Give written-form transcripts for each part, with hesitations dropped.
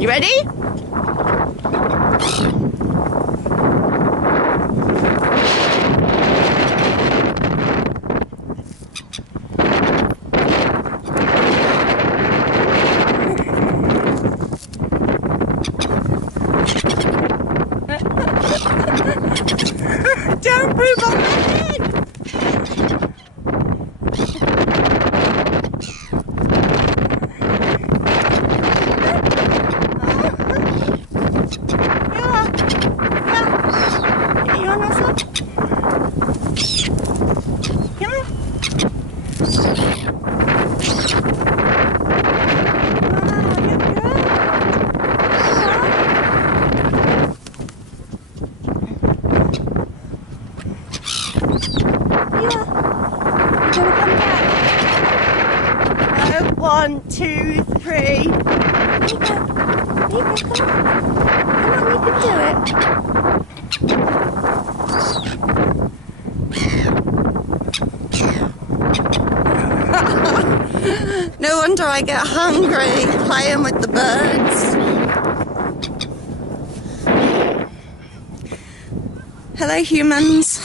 You ready? Don't poop on my head! One, two, three. Come on, you can do it. No wonder I get hungry playing with the birds. Hello, humans.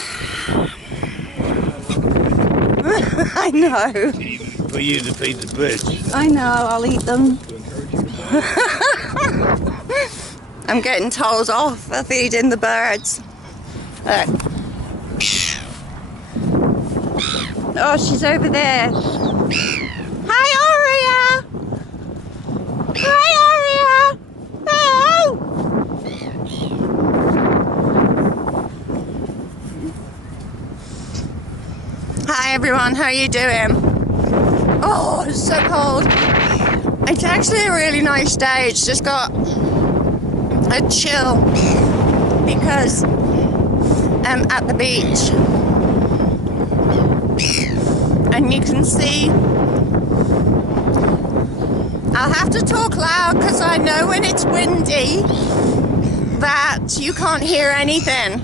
I know. For you to feed the birds. I know, I'll eat them. I'm getting told off for feeding the birds. Look. Oh, she's over there. Hi, Aria! Hi, Aria! Oh! Hi, everyone. How are you doing? Oh, it's so cold. It's actually a really nice day. It's just got a chill because I'm at the beach. And you can see, I'll have to talk loud because I know when it's windy that you can't hear anything.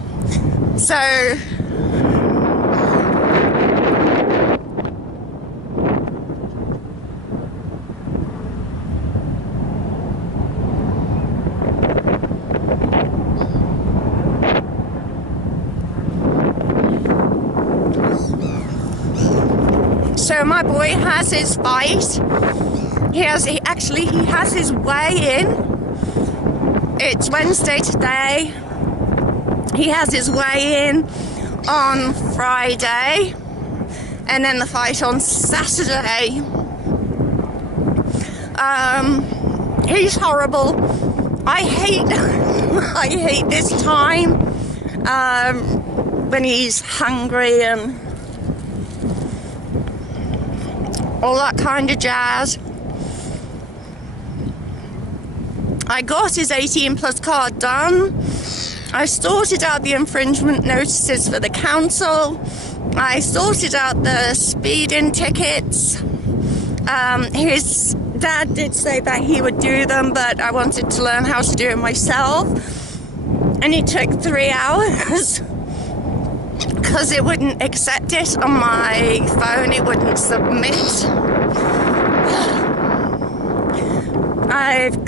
So my boy has his fight. He has his weigh-in. It's Wednesday today. He has his weigh-in on Friday, and then the fight on Saturday. He's horrible. I hate this time when he's hungry and all that kind of jazz. I got his 18 plus card done. I sorted out the infringement notices for the council. I sorted out the speeding tickets. His dad did say that he would do them, but I wanted to learn how to do it myself. And it took 3 hours. Because it wouldn't accept it on my phone, it wouldn't submit. I've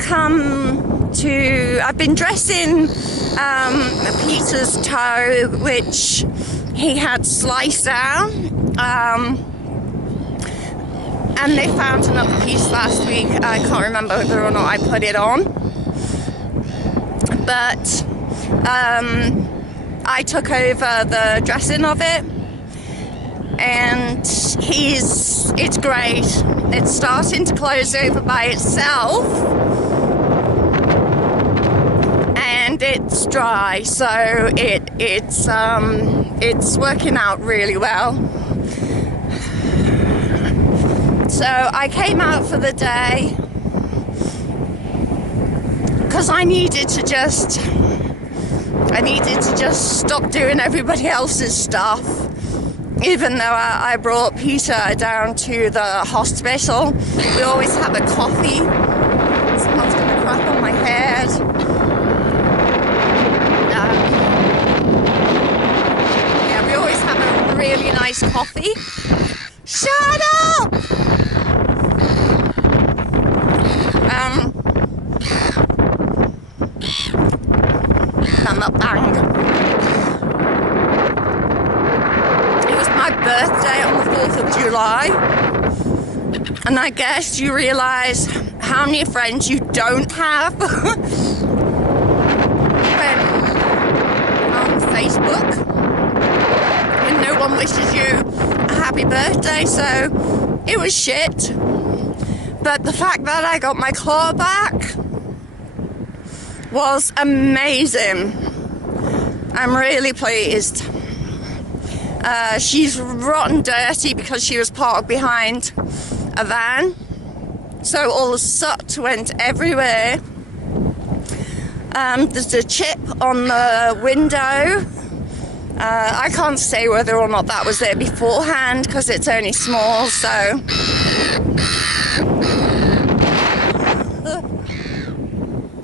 been dressing Peter's toe, which he had sliced down. And they found another piece last week. I can't remember whether or not I put it on. But I took over the dressing of it, and it's great. It's starting to close over by itself, and it's dry, so it's working out really well. So I came out for the day because I needed to just stop doing everybody else's stuff. Even though I brought Peter down to the hospital, we always have a coffee. Someone's gonna crap on my head. Yeah, we always have a really nice coffee. Shut up! And I guess you realise how many friends you don't have when on Facebook, when no one wishes you a happy birthday. So it was shit. But the fact that I got my car back was amazing. I'm really pleased. She's rotten dirty because she was parked behind a van, so all the soot went everywhere. There's a chip on the window. I can't say whether or not that was there beforehand because it's only small, so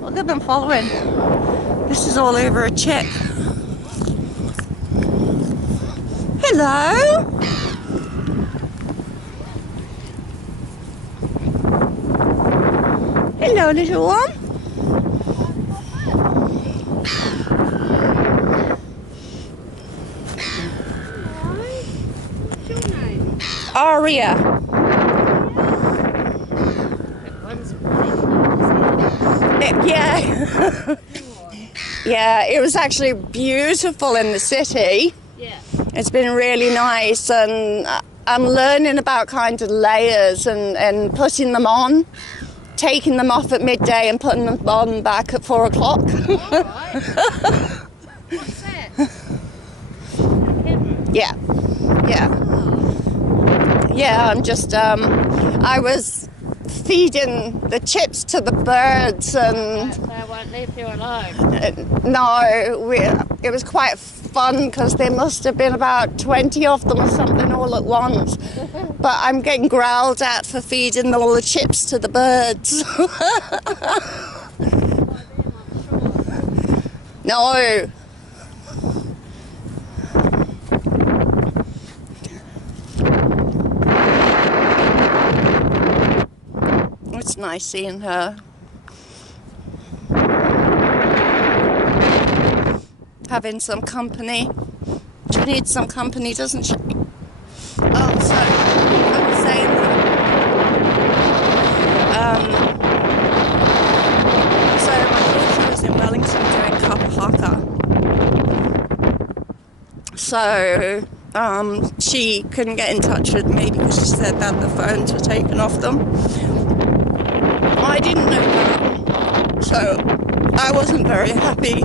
look at them following. This is all over a chip. Hello. Hello, little one. What's your name? Aria. Yeah. Yeah, it was actually beautiful in the city. Yeah. It's been really nice, and I'm learning about kind of layers and putting them on, taking them off at midday and putting them on back at 4 o'clock. All right. What's that? Yeah, yeah. Yeah, I'm just, I was feeding the chips to the birds, and So I won't leave you alone. no, it was quite fun because there must have been about 20 of them or something all at once. But I'm getting growled at for feeding all the chips to the birds. No. It's nice seeing her. Having some company. She needs some company, doesn't she? Oh, so I was saying that. So my daughter was in Wellington doing kappa haka. So she couldn't get in touch with me because she said that the phones were taken off them. I didn't know that, so I wasn't very happy.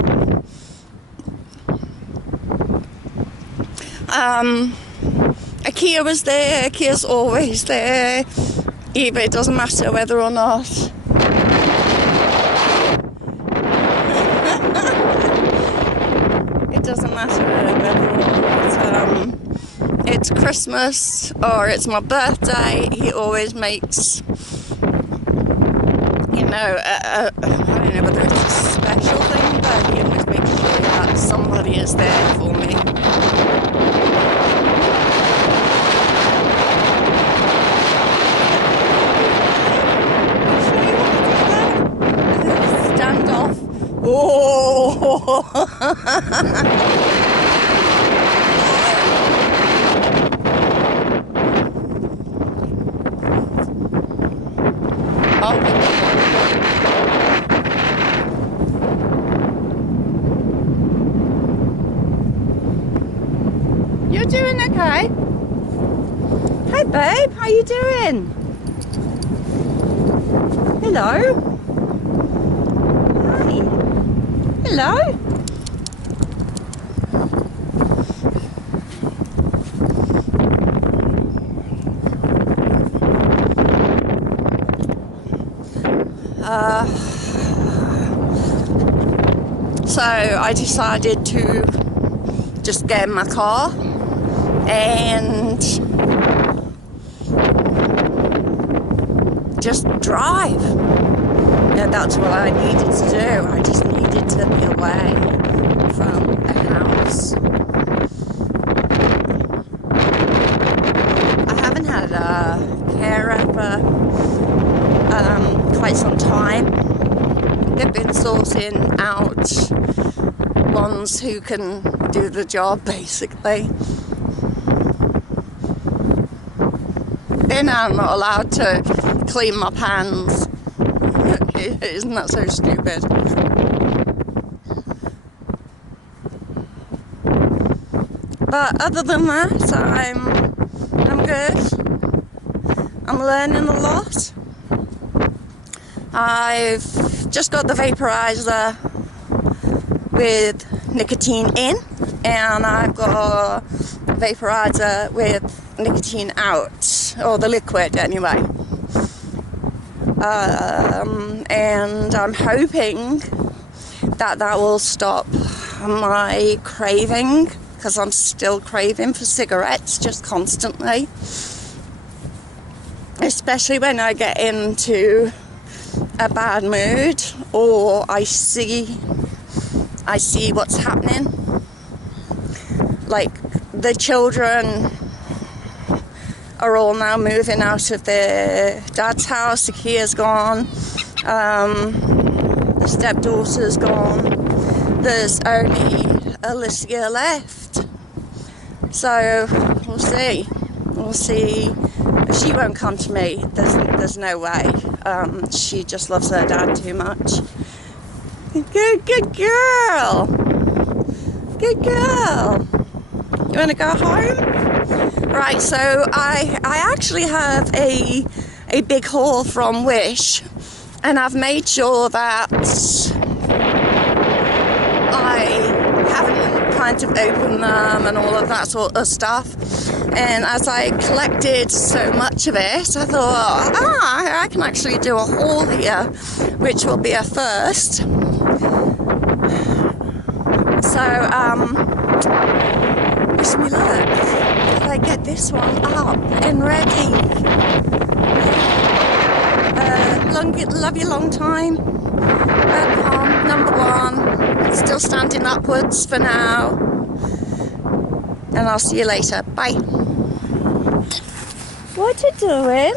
IKEA was there. IKEA's always there. Either it doesn't matter whether or not. It doesn't matter whether or not it's Christmas or it's my birthday. He always makes, you know, I don't know whether it's a special thing, but he always makes sure that somebody is there for me. Standoff. Oh! You're doing okay? Hey babe, how you doing? Hello? Hi. Hello? So I decided to just get in my car and just drive. Yeah, that's what I needed to do. I just needed to be away from the house. I haven't had a carer for quite some time. They've been sorting out ones who can do the job, basically. vaping, I'm not allowed to clean my pans. Isn't that so stupid? But other than that, I'm good. I'm learning a lot. I've just got the vaporizer with nicotine in, and I've got a vaporizer with nicotine out, or the liquid anyway. And I'm hoping that will stop my craving, because I'm still craving for cigarettes just constantly, especially when I get into a bad mood or I see what's happening. Like, the children are all now moving out of their dad's house. Akia's gone, the stepdaughter's gone, there's only Alicia left, so we'll see. She won't come to me, there's no way. She just loves her dad too much. Good girl. Good girl. You want to go home? Right, so I actually have a big haul from Wish, and I've made sure that I haven't kind of opened them and all of that sort of stuff. And as I collected so much of it, I thought, I can actually do a haul here, which will be a first. So, wish me luck. Did I get this one up and ready? Love you long time. Webcom number 1. Still standing upwards for now. And I'll see you later. Bye. What you doing?